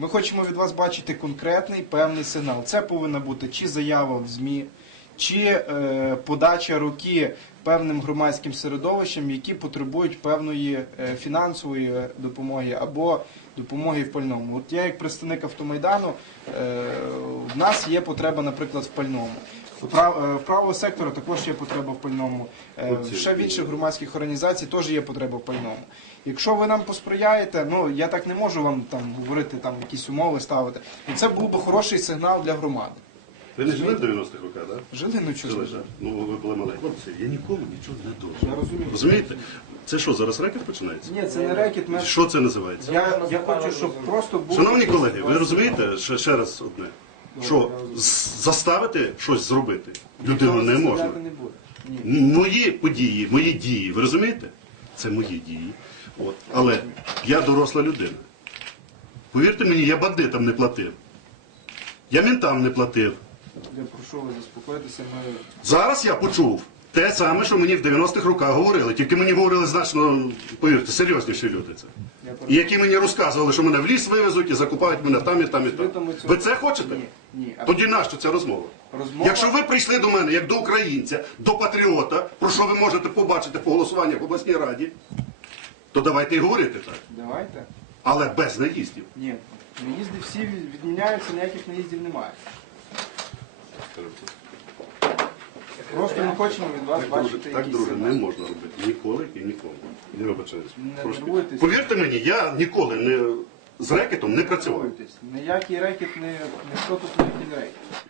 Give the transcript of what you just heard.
Ми хочемо від вас бачити конкретний певний сигнал. Це повинна бути чи заява в ЗМІ, чи е, подача руки певним громадським середовищам, які потребують певної е, фінансової допомоги або допомоги в пальному. От я, як представник автомайдану, е, в нас є потреба, наприклад, в пальному. В е, в правого сектора також є потреба в пальному. Е, Ще в інших громадських організацій теж є потреба в пальному. Якщо ви нам посприяєте, ну я так не можу вам там говорити, там якісь умови ставити. І це був би хороший сигнал для громади. Ви не жили в 90-х роках, так? Жили ну чого? Ну, ви були маленькі. Хлопці, я нікому нічого не Я розумію. Розумієте? Це що, зараз рекет починається? Ні, це не рекет. Ми... Що це називається? Я, я хочу, щоб просто був. Шановні колеги, ви розумієте, ще, ще раз одне, що з- заставити щось зробити людину не можна. Мої події, мої дії, ви розумієте? Це мої дії. От. Але я доросла людина. Повірте мені, я бандитам не платив. Я ментам не платив. Я прошу вас заспокоїтися. Ми... Зараз я почув те саме, що мені в 90-х роках говорили. Тільки мені говорили значно, повірте, серйозніші люди це. І які мені розказували, що мене в ліс вивезуть і закупають мене там і там і там. Ви це хочете? Ні, ні. Тоді нащо ця розмова? Розмова- Якщо ви прийшли до мене як до українця, до патріота, про що ви можете побачити по голосуванню в обласній раді, то давайте і говорити так. Давайте. Але без наїздів. Ні. Наїзди всі відміняються, ніяких наїздів немає. Просто ми хочемо від вас Так, друже, бачити так, якісь друже, не сигнали. можна робити ніколи і нікому. Не вибачаюсь. Не нервуйтесь. Повірте мені, я ніколи не з рекетом не працював. Ніякий рекет не ніхто тут не рекет.